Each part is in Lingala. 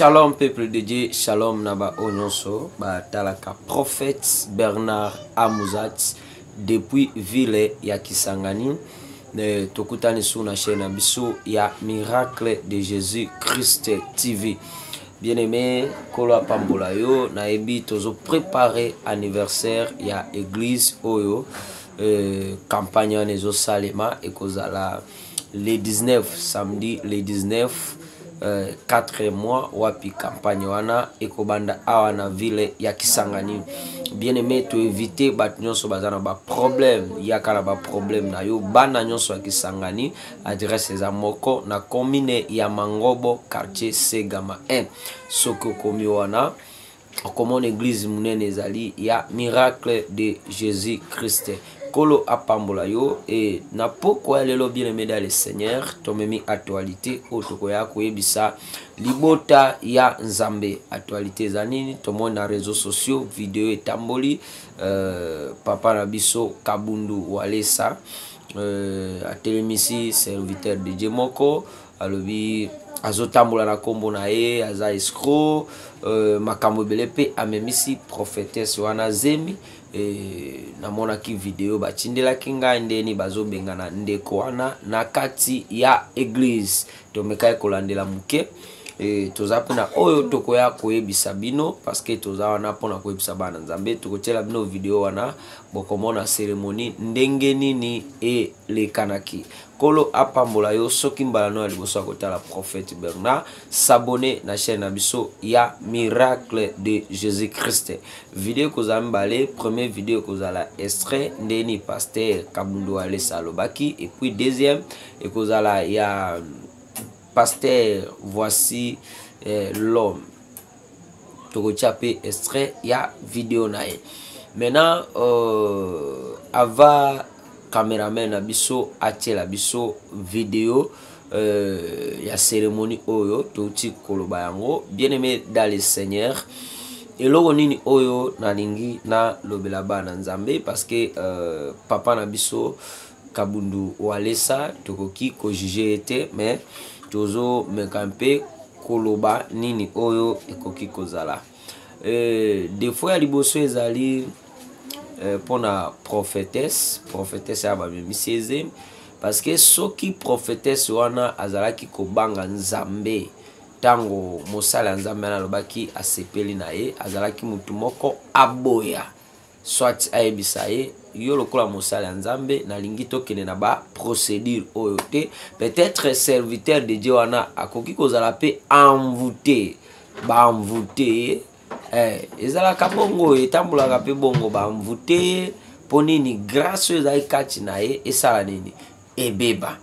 Shalom peuple de Dieu, shalom naba onyonso, ba talaka prophète Bernard Amuzat depuis ville ya Kisangani. Tokutani sur na chaîne abiso ya Miracle de Jésus Christ TV. Bien aimé, kolo pambola yo na ebi tozo préparer anniversaire ya église oyo campagne nezo salema et kozala le 19 samedi le 19 4 mois wapi campagne wana ekobanda awa na ville ya Kisangani. Bien aimé, to éviter bat nyonso bazana ba problème yakala ba problème na yo bana nyonso ya Kisangani adresse za moko na commune ya Mangobo quartier Segama 1 soko komi wana comme église munene ezali ya Miracle de Jésus Christ. Kolo apambola yo et na pourquoi lelo bien aimé dans le Seigneur tomemi actualité otokoya koyebisa libota ya Nzambe actualité zanini tomo na réseaux sociaux vidéo etamboli papa na biso Kabundu Walesa atelemisi serviteur de Dieu moko alobi azotambola na kombo na ye aza escroc makambo belepe amemisi prophétesse wana zemi namona ki video batindela kinga ndeni bazobengana ndeko wana na kati ya église tomeka kolandela muke toza pona oyo tokoya koyebisa bino parce que toza wana pona koyebisa bana Nzambe tokotela bino video wana bokomona cérémonie ndenge nini e lekanaki. Kolo apambola yo soki mbala no liboso akotala prophète Bernard s'abonner na chaîne abiso ya Miracle de Jésus Christ. Vidéo kozala mbale, premier vidéo kozala extrait ndeni pasteur Kabundu Walesa lobaki et puis deuxième kozala ya pasteur voici l'homme tokochape extrait ya vidéo nae. Maintenant ava cameraman abiso atiela biso vidéo ya cérémonie oyo touti koloba yango. Bien aimé dans le Seigneur eloko nini oyo nalingi na lobela bana Nzambe parce que papa na biso Kabundu Walesa tokoki ko juger ete mais tozo mekampe koloba nini oyo ekoki kozala des fois liboso ezali pona prophétesse ya ba miseze parce que soki prophétesse wana azalaki kobanga Nzambe tango mosala Nzambe na lobaki asepeli na ye azalaki mutu moko aboya soit aebisa ye yo lokola mosala Nzambe na lingi tokene na ba procédure oyo te peut-être serviteur de Dieu wana akoki kozala pe envoûté ba envoûté ezalaka bongo etambulaka pe bongo ba envoûté ponini grâce ezali kati na ye esala nini ebeba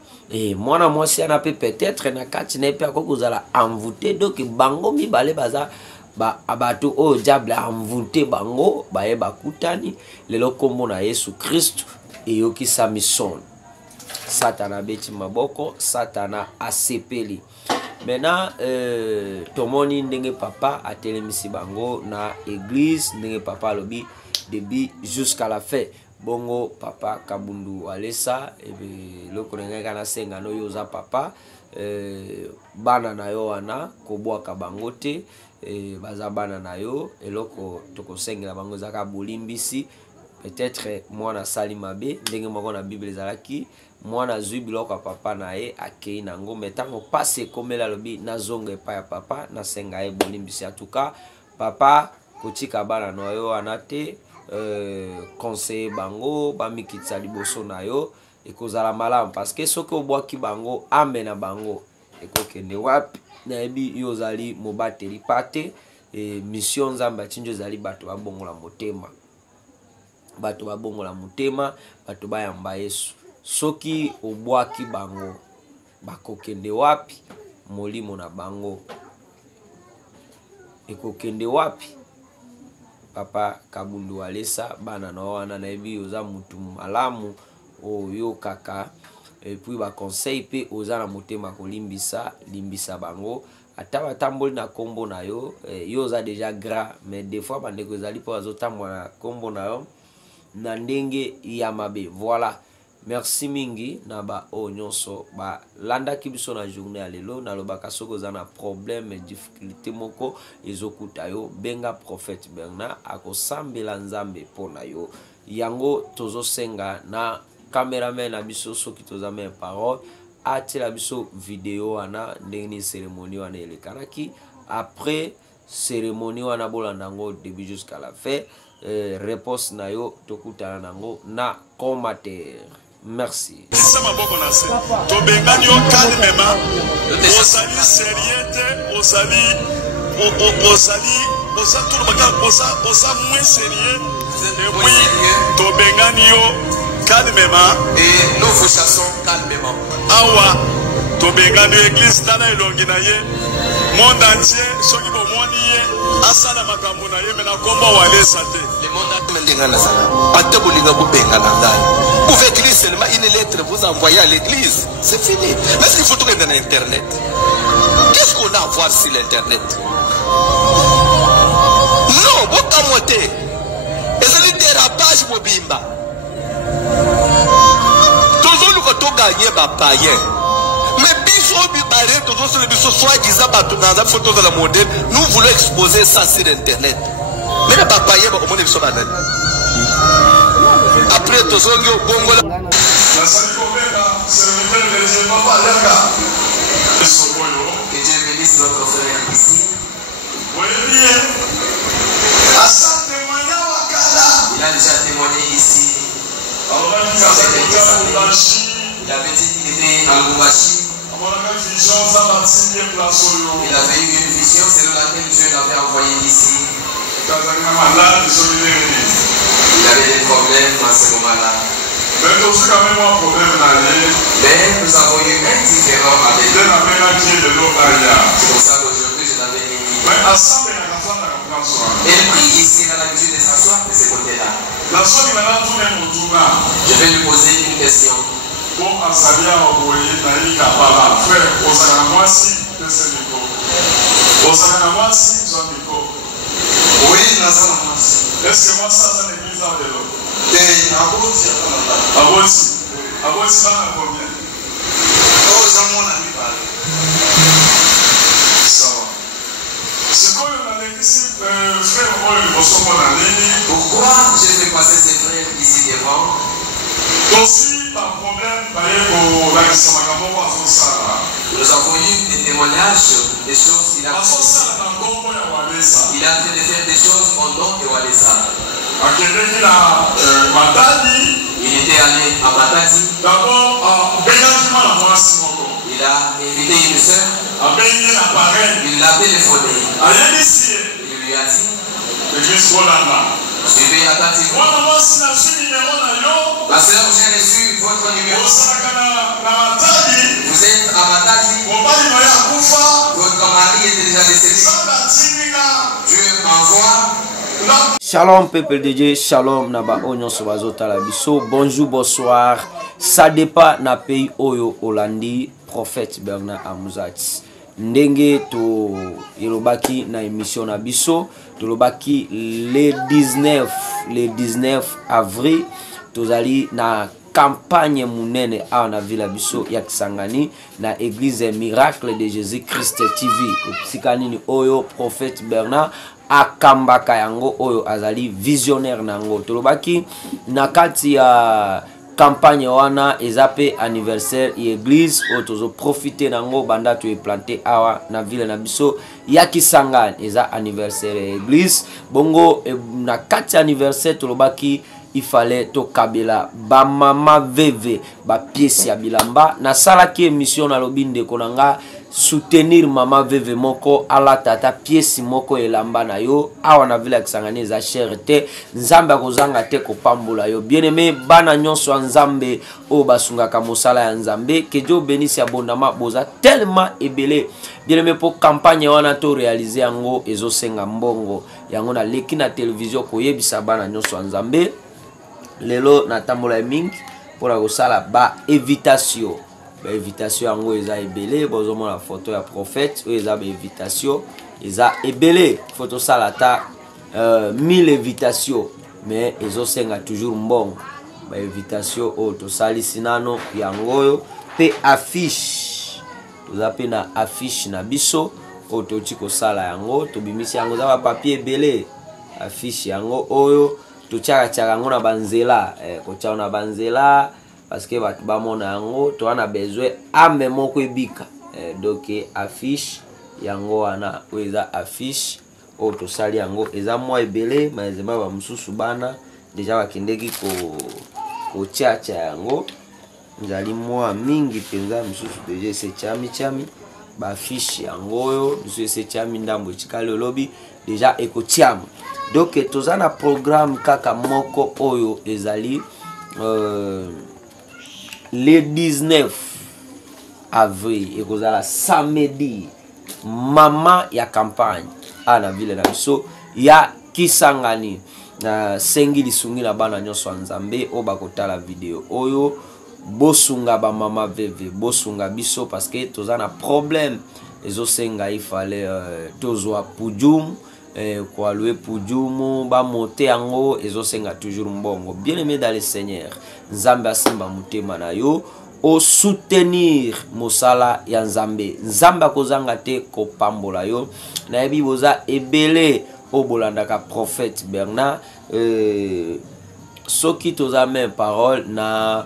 mwana mwasi ana pe peut-être na kati na pe akokozala envoûté donc bango mibale baza ba abato o diable envoûté bango baye bakutani lelo kombo na Yesu Christ eyoki sa mission satana beti maboko satana asepeli. Maintenant tomoni ndenge papa atelemisi bango na église ndenge papa lobi début jusqu'à la fin bongo papa Kabundu Walesa ebe loko nenga na senga no yoza papa bana na yo wana kobwaka bango te baza bana na yo eloko tokosengela bango zaka bolimbisi peut-être mwana sali mabe ndenge moko na Bible ezalaki mwana zui biloko papa na ye akei nango metango passe komela lobi nazonga epa ya papa na senga ye bolimbisi atuka papa kotika bana na yo wana te conseiller bango bamikitsa liboso na yo ekozala malamu parce que soki obwaki bango amena bango ekokende wapi na ebi yo zali mobateli pate mission Nzambe atinjo zali bato babongola motema bato bayamba Yesu soki obwaki bango bakokende wapi molimo na bango ekokende wapi. Papa Kabundu Walesa bana na wana na ebi oza mutu malamu oyo kaka et puis ba conseil pe oza na motema limbisa bango ata batamboli na kombo na yo yo oza déjà gras mais des fois bandeko ezali po azotambola na kombo na yo na ndenge ya mabe voilà. merci mingi na ba o nyonso ba landa ki biso na journée ya lelo na lobaka soko za na problème difficulté moko ezokuta yo benga prophète Bernard akosambela nzambe pona yo yango tozo senga na cameraman na biso soki toza me parole atela biso vidéo wana ndenge cérémonie wana elekanaki après cérémonie wana bolanda ngo début jusqu'à la fin réponse na yo tokutana nango na commentaire. Merci. Tobengani calmement. Osali sérieux, osali tout le monde osa moins sérieux. Oui, tobengani calmement et nous vous chassons calmement. Awa tobengani église tana elongi na ye. Monde entier soki bomoni ye asala makambo na ye mena komba wale sate. Le monde entier ndengana sana. Pate bolinga bobengana ndani. Vous pouvez écrire seulement une lettre, vous envoyez à l'église. C'est fini. Mais est-ce qu'il faut tout dans Internet? Qu'est-ce qu'on a à voir sur l'Internet? Non, vous camoté. Et c'est le dérapage mobimba. Toujours nous quand on gagne, bah païen. Mais bisous, bibaré, toujours sur le bisous, soi-disant, bah tout dans la photo de la modèle, nous voulons exposer ça sur Internet. Mais les papaïens, bah, au monde, ils sont banals. Après, tout ça, on bongo là. La salle Kobeka, c'est le père de Dieu, papa Lenga. Que Dieu bénisse notre frère ici. Oui, bien. Asa témoigna wakala. Il a déjà témoigné ici. Alors, il avait dit qu'il était à Lubumbashi. Il avait eu une vision selon laquelle Dieu l'avait envoyé ici. Il avait des problèmes à ce moment-là. Mais nous avons eu un différent avec lui. C'est pour ça qu'aujourd'hui je l'avais invité. Et lui ici, il a l'habitude de s'asseoir de ce côté-là. Je vais lui poser une question. Oui, est-ce que moi ça dans l'église là de l'eau? Pourquoi je vais passer ces frères ici devant? Nous avons eu des témoignages des choses qu'il a fait. Il a fait de faire des choses au nom de Walesa. Il était allé à Matadi. Il a invité une soeur. Il l'a téléphoné. Il lui a dit suivez attentivement. La soeur, j'ai reçu votre numéro. Vous êtes à Matadi. Votre mari est déjà décédé. Dieu m'envoie. Shalom peuple de Dieu, shalom naba onyon sobazo biso. Bonjour, bonsoir. Ça dépend na pays oyo Hollandi, prophète Bernard Amuzati. Ndenge to yelobaki na émission na biso, to lobaki le 19 avril tozali na campagne munene a na vila biso ya Kisangani na église Miracle de Jésus Christ TV. Sikanini oyo prophète Bernard akambaka yango oyo azali visionnaire nango. Tolobaki na kati ya campagne wana ezape anniversaire l'église otozo profiter nango banda to planter awa na ville na biso ya Kisangani eza anniversaire l'église bongo na kati anniversaire tolobaki il fallait to kabela ba mama veve ba pièce ya bilamba na sala ki émission na lobinde konanga soutenir mama veve moko ala tata pièce moko elamba na yo awa na vile ya Kisangani za cherté nzambe akozanga te ko pambola yo bien aimé bana nyonso nzambe o basungaka mosala ya nzambe que Dieu bénisse abondamment boza tellement ebelé bien aimé pour campagne wana to réaliser yango ezosenga mbongo yango na leki na télévision koyebisa bana nyonso nzambe lelo na tambola mingi pour la kosala ba invitation. Ba invitation yango eza ebele bozomona la photo ya prophète o eza ba invitation eza ebele photo sala ta 1000 invitations mais ezosenga toujours mbongo ba invitation o to sali sinano yangoyo pe affiche toza pe na affiche na biso o to chiko sala yango to bimisi yango za ba papier belé affiche yango oyo to chaka yango na banzela ko chaka na banzela parce que batu ba mona yango to ana besoin ame moko ebika donc affiche yango wana oeza affiche o to sali yango eza mwa ebele maezema ba mususu bana deja bakendeki ko chacha yango nzali mwa mingi penza mususu deja se chami ba affiche yango oyo mususu se chami ndambo chikale lobi deja eko tiam donc toza na programme kaka moko oyo ezali le 19 avril ekozala samedi mama ya campagne ana vile na biso ya Kisangani na sengi lisungi na bana nyonso nzambe o bakotala video oyo bosunga ba mama veve bosunga biso parce que toza na problème ezo senga il fallait tozwa pujum kwa louer pujumu ba monter yango ezo senga toujours mbongo bien aimé dans le Seigneur nzambe asimba mutema na yo o soutenir mosala ya nzambe nzambe akozanga te ko pambola yo na yebi boza ebele o bolandaka prophète Bernard soki toza même parole na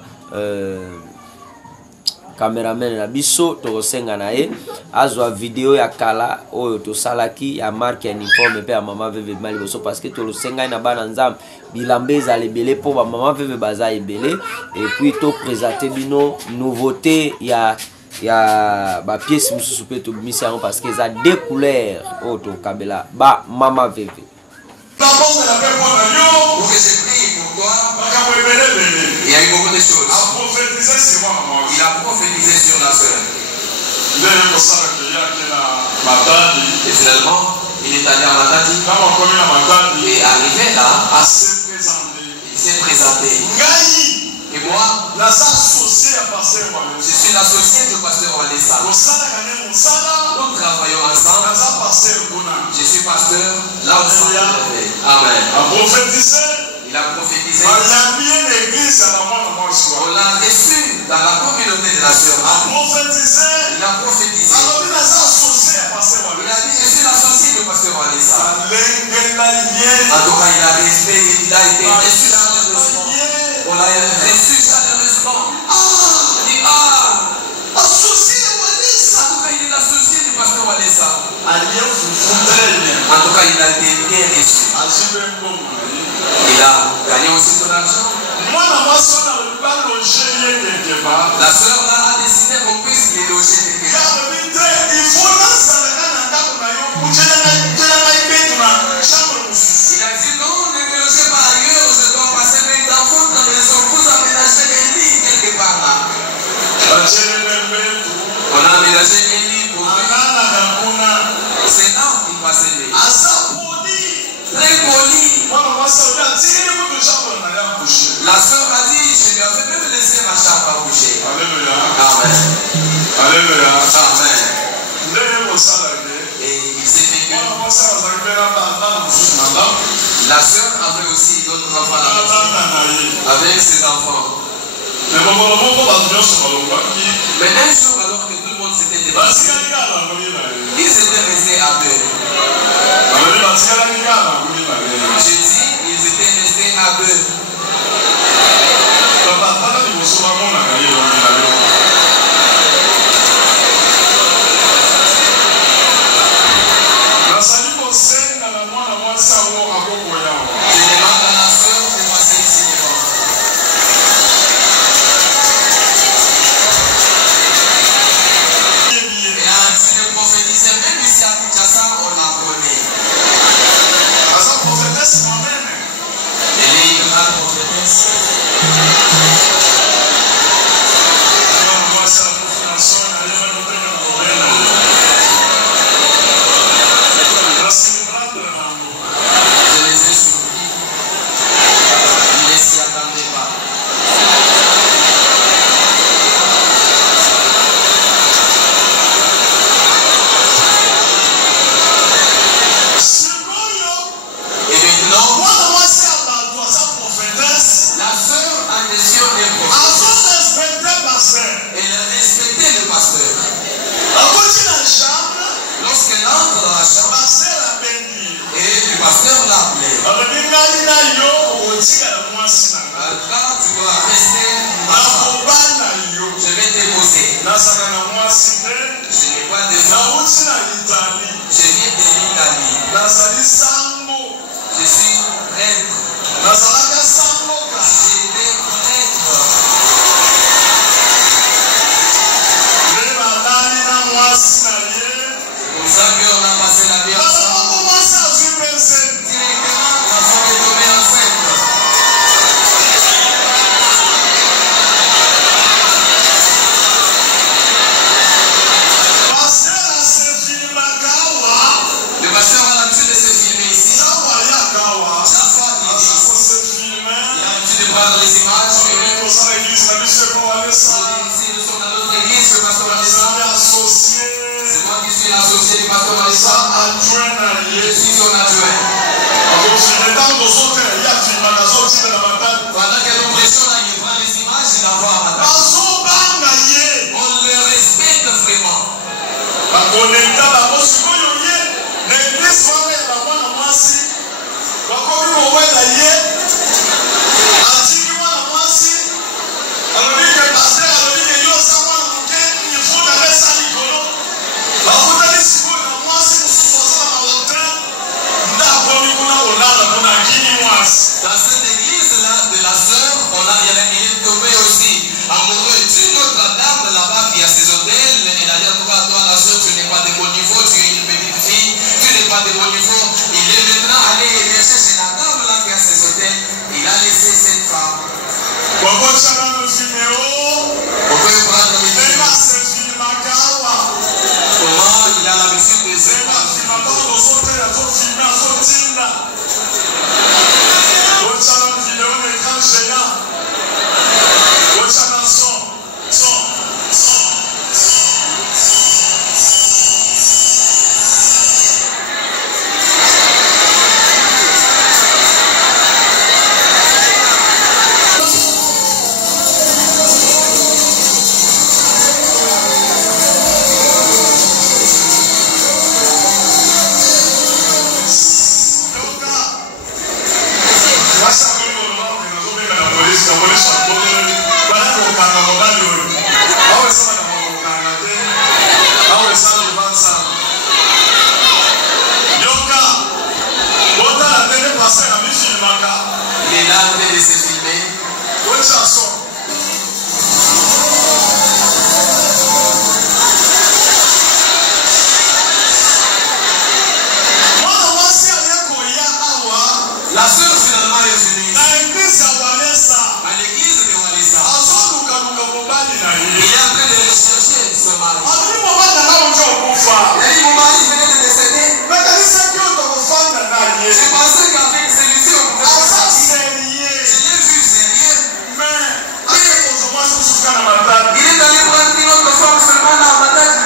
cameraman na biso to senga na ye azwa video ya kala oyo to salaki ya marque ya uniforme pe ya mama veve mali boso parce que to lo senga na bana nzam bilambeza lebele po ba mama veve baza ebele et puis to présenter bino nouveauté ya ba pièce mususu pe to bimisa parce que ça deux couleurs oyo to kabela ba mama veve Il y a eu beaucoup de choses. Il a prophétisé sur la sœur. Et finalement, il est allé à Matadi. Et arrivé là, il s'est présenté. Et moi, je suis l'associé du pasteur Walesa. Nous travaillons ensemble. Je suis pasteur là où nous sommes. Amen. Il a prophétisé. On l'a reçu dans la communauté de la sœur. Il a prophétisé. Il a dit je suis l'associé du pasteur Walesa. En tout cas, il a été reçu chaleureusement. On l'a reçu chaleureusement. Il dit associé Walesa. En tout cas, il est l'associé du pasteur Walesa. En tout cas, il a été bien reçu. Il a gagné aussi son argent. La sœur là a décidé qu'on puisse les loger quelque part. Il a dit non, ne me logez pas ailleurs, je dois passer mes enfants dans la maison. Vous aménagez un lit quelque part là. On a aménagé un lit pour lui. C'est là qu'il passait lui. Très poli. La sœur a dit, je lui avais même laissé ma chambre à coucher. Alléluia. Amen. Alléluia. Amen. Et il s'est fait la sœur avait aussi d'autres enfants à la maison, avec ses enfants. Mais un jour, alors que tout le monde s'était dépassé, ils étaient restés à deux. Je dis, ils étaient restés à deux. Je demande à la sœur de passer ici devant. Et ainsi de prophétiser, même ici à Kinshasa, on nazali sango. Je suis prêtre. Nazalaka sango kasi. J'étais prêtre. Le balali na mwasi na ye. C'est pour ça qu'on a passé la vie ensemble. On commence à suivre personne. Directement, la femme est tombée enceinte. Le pasteur a l'habitude de se filmer ici. Chaque fois, il a l'habitude de prendre les images. Ici, nous sommes dans notre église, le pasteur Malissa. C'est moi qui suis l'associé du pasteur Malissa. Je suis son adjoint. Pendant que nous prêchons là, il prend les images, il envoie à madame. On le respecte vraiment. Dans cette église-là de la sœur, il est tombé aussi amoureux d'une autre dame là-bas qui a ses hôtels. Il a dit à toi, la sœur, tu n'es pas de bon niveau, tu es une petite fille, tu n'es pas de bon niveau. Il est maintenant allé chercher chez la dame là qui a ses hôtels. Il a laissé cette femme. On peut prendre le vidéo. Comment il a l'habitude de se faire. Il est là en train de se filmer. Bonne chanson. La sœur finalement est venue à l'église de Walesa. Il est en train de rechercher son mari. Il a dit mon mari venait de décéder. Je pensais qu'avec celui-ci on pouvait faire ça. Je l'ai vu sérieux. Il est allé prendre une autre femme seulement dans la bataille.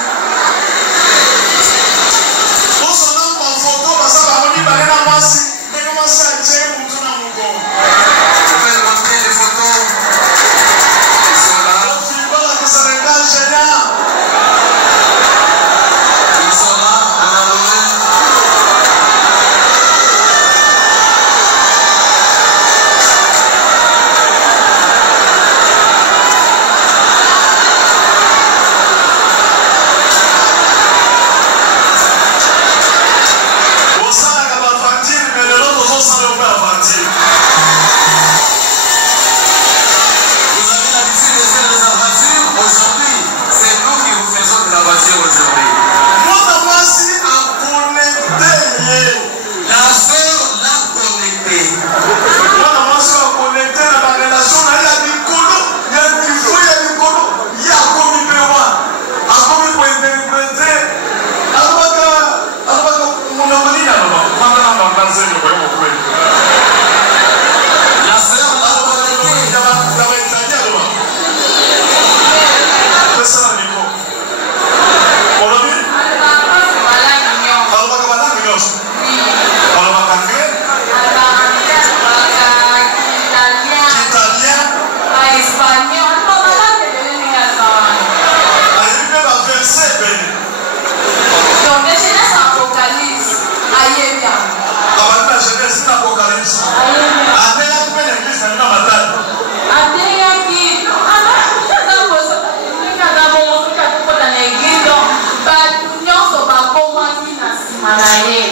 Je vais montrer les photos. Ils sont là. Ils sont là, on a loué. Vous avez l'habitude de faire des aventures aujourd'hui. C'est nous qui vous faisons de l'aventure aujourd'hui. La sœur l'a connecté. La sœur l'a connecté. Manaye,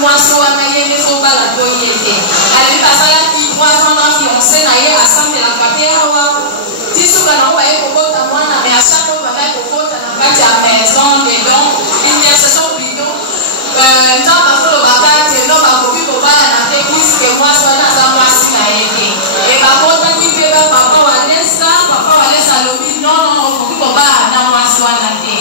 moi sur la maille les faut pas la doyer elle est passée là qui voit son fiancé na ye assemble la kapera tiso kana wa ye kokota mwana mais à chaque fois va kokota na kati ya maison dedans intercession bidon nta ba folo bakati no ba kopi ko bala na église que moi soit na za moi si na yeke et ba kota ki pe ba papa wa laisse lobi non kopi ko bala na moi soit na te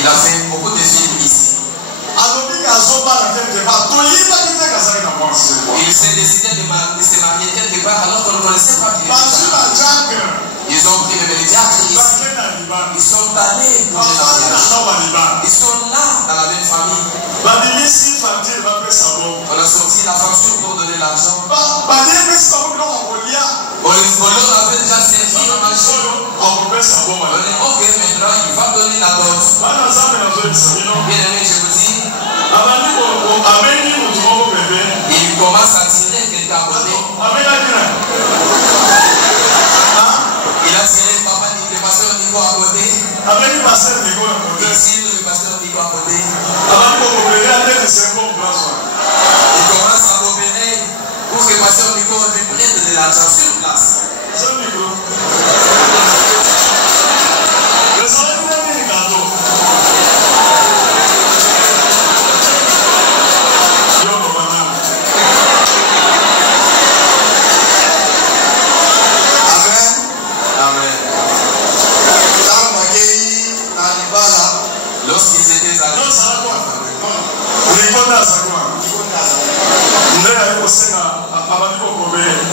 Il a fait beaucoup de films ici. Il s'est décidé de se marier quelque part alors qu'on ne connaissait pas qu'il était. Ils ont pris le médiatre ici. Ils sont allés pour les mariages. Ils sont là dans la même famille. On a sorti la facture pour donner l'argent. On leur avait déjà servi le marché. On est ok, maintenant il va donner la dose. Bien aimé, je vous dis.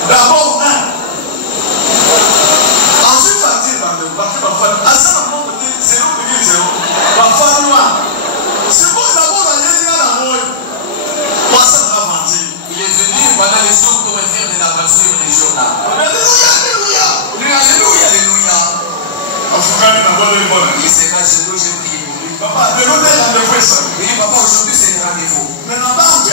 D'abord, ensuite, c'est bon, d'abord, il est venu pendant les jours pour faire de l'aventure régionale. Alléluia. Alléluia, alléluia. Il s'est caché, j'ai prié pour lui. Papa, oui, papa, aujourd'hui c'est un rendez-vous. Mais à la banque,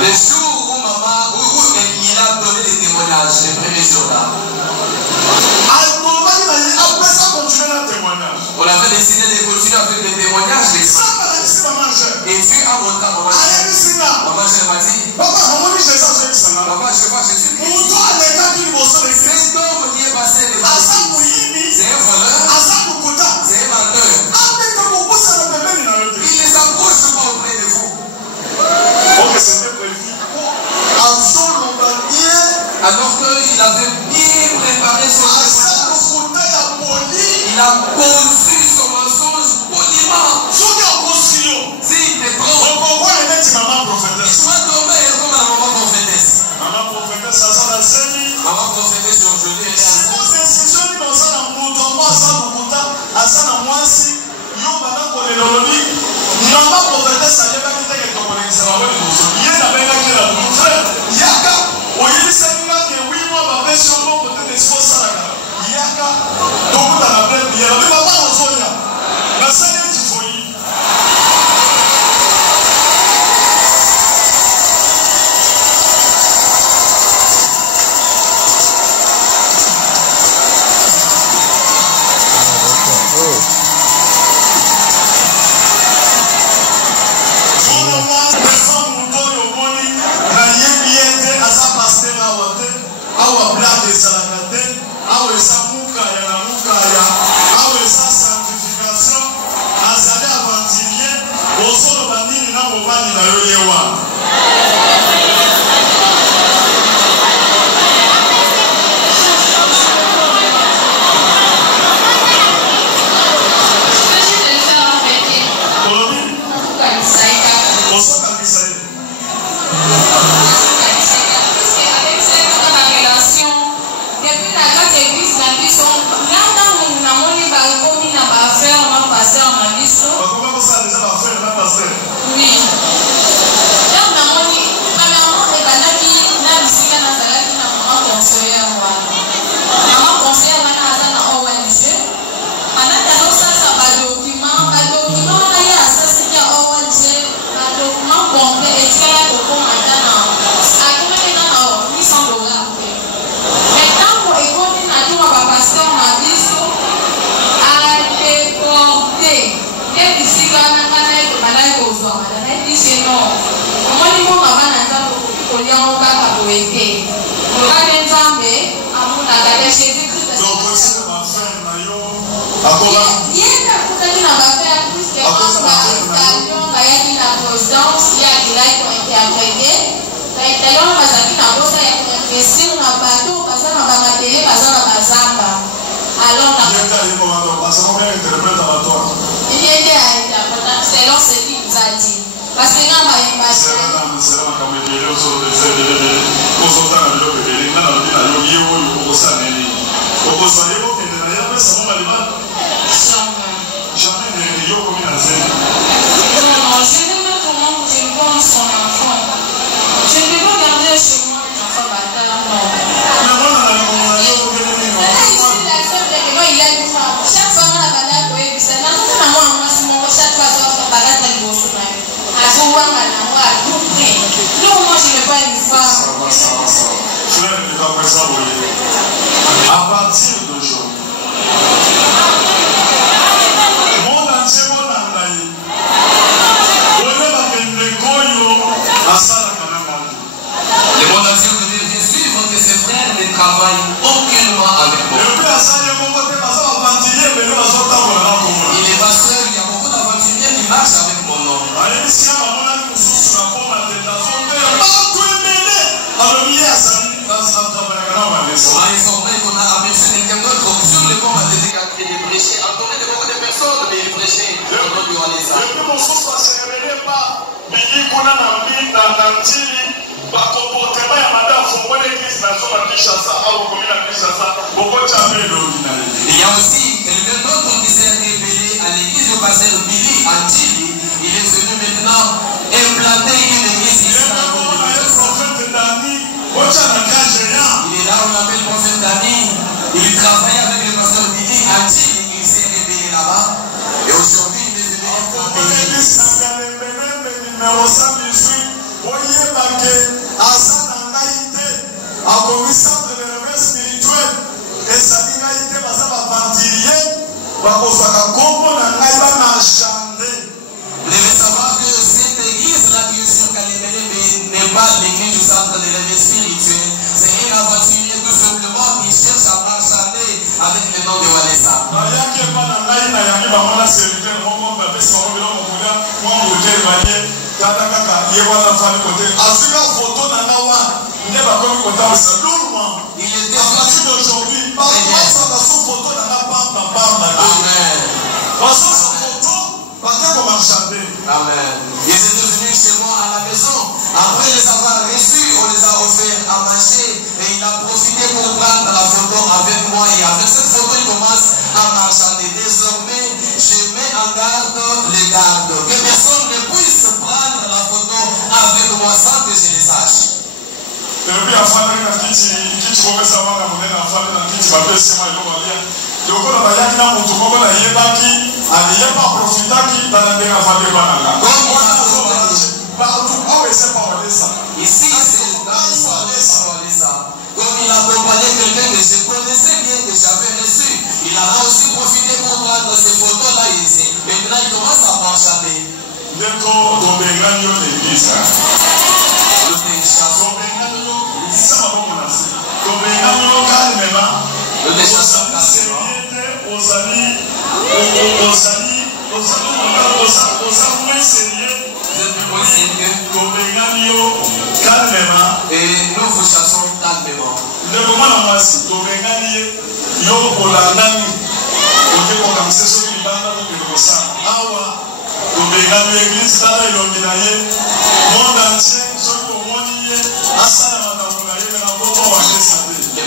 le jour où maman, où il a donné des témoignages, les premiers jours là. On avait décidé de continuer avec des témoignages. Et Dieu a montré à maman. Maman, je m'a dit, papa, je vois Jésus. Cet homme qui est passé de c'est un voleur, c'est un menteur. Il ne s'approche pas auprès de vous. Alors qu'il avait bien préparé son mensonge, il a conçu son mensonge poliment. S'il te trompe, il soit tombé comme la maman prophétesse. Maman prophétesse aujourd'hui, elle est Chaque fois, on a de Walesa. Et puis, mon sens, ça se révélait pas. Bili, qu'on a dans l'Antili, comportement ya madame Fongo l'église nationale à Kinshasa, à Okomi à Kinshasa, beaucoup de jamais l'original. Il y a aussi quelqu'un d'autre qui s'est révélé à l'église du pasteur Billy Antili. Il est venu maintenant implanter une église ici. Il est là, on appelle le prophète Dani. Il travaille avec le pasteur Billy Antili. Il s'est révélé là-bas. Et aujourd'hui, il est venu implanter une église. Vous devez savoir que cette église-là qui est sur Kalimele n'est pas l'église du centre de l'éveil spirituel. C'est une aventurier tout simplement qui cherche à marchander avec le nom de Walesa. Il était aujourd'hui. Amen. Ils étaient venus chez moi à la maison. Après les avoir reçus, on les a offert à manger. Et il a profité pour prendre la photo avec moi. Et avec cette photo, il commence à marchander. Désormais, je mets en garde les gardes. Que personne ne puisse prendre la photo avec moi sans que je le sache. Ici, c'est comme il accompagnait quelqu'un que je connaissais bien, que j'avais reçu. Il a aussi profité pour prendre ces photos-là ici. Maintenant, il commence à marchander. Et nous vous chassons calmement. Le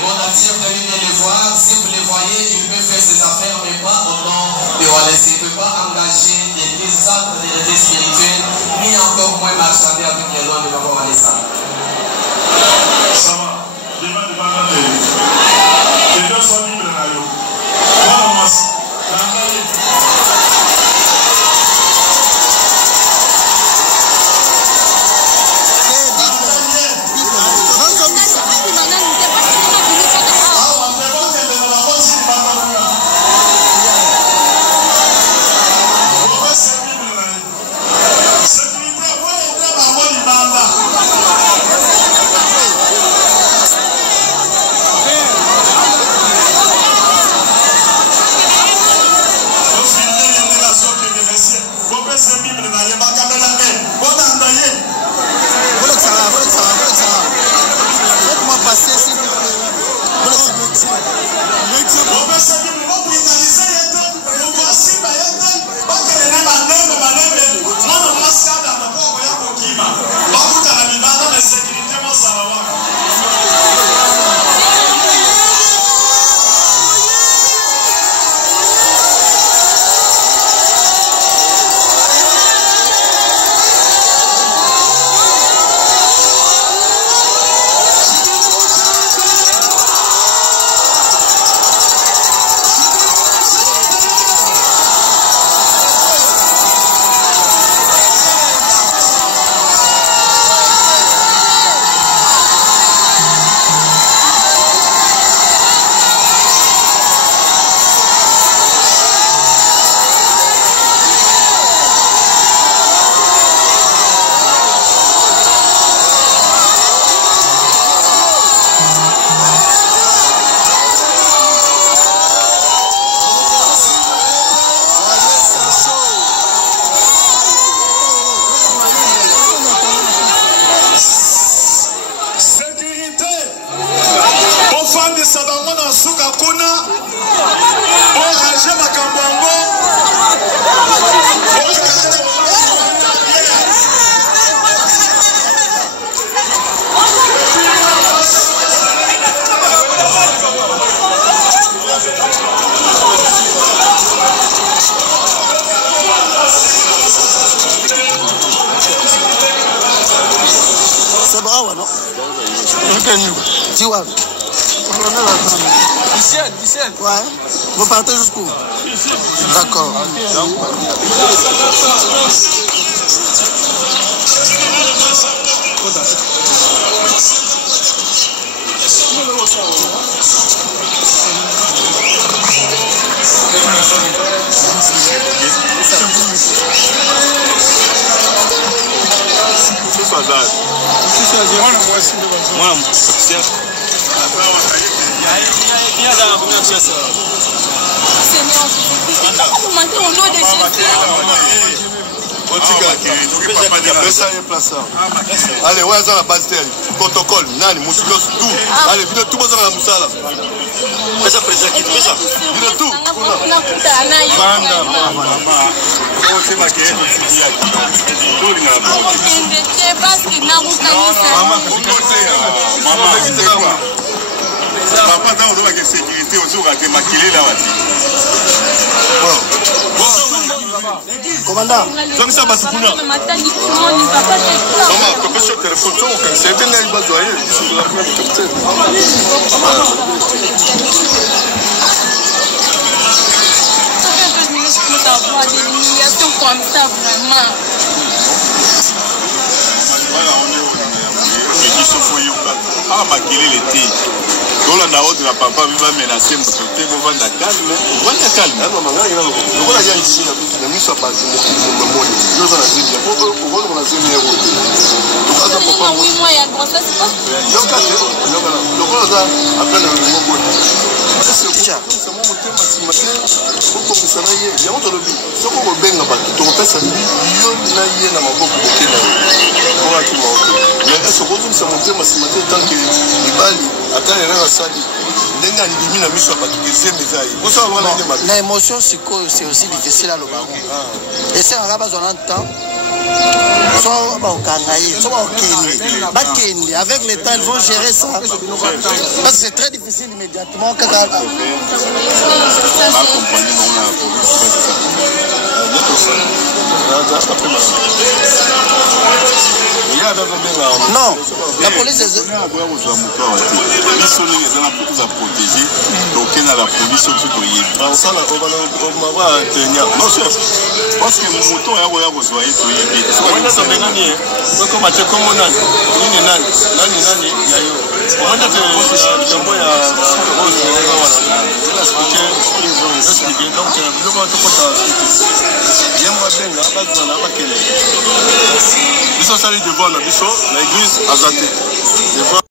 monde entier peut venir les voir. Si vous les voyez, il peut faire ses affaires, mais pas au nom de Walesa. Il ne peut pas engager l'église centre de l'église spirituelle, ni encore moins marchander avec les noms de Papa Walesa. Ça va. Les deux sont libres là. Tu vois. Ouais. Vous partez jusqu'où? D'accord. Allez, ouais, ça la base telle. Protocole, nani, moussilos, tout. Allez, vite tout le monde dans la moussala. Déjà président qui fait ça. Vite tout. Papa, dans la sécurité, aussi, on va maquiller là. Commandant. Donc ça va se faire. Maman, tu peux sur le téléphone, c'est bien là, il va doyer. Ah, maquiller les thés. Donc là, on a papa qui va menacer mon côté, on va la calme. On va la calme. On va la ici, la mise à part de mon monde. Je vais la zémie. Pourquoi on a zémie? Oui, moi, il y a grossesse. Donc, on a appelé le mot. C'est mon thème, c'est ma thème. Pourquoi vous savez, il y a autre lobby. Ce qu'on va bien là-bas, tu vas faire ça. Il y a un beaucoup de thèmes. Mais est-ce que vous avez mon thème, c'est ma thème tant que les balles. L'émotion, c'est aussi difficile à le baron. Et c'est un rabat dans un temps. Avec le temps, ils vont gérer ça. Parce que c'est très difficile immédiatement. Non, la police est... L'église a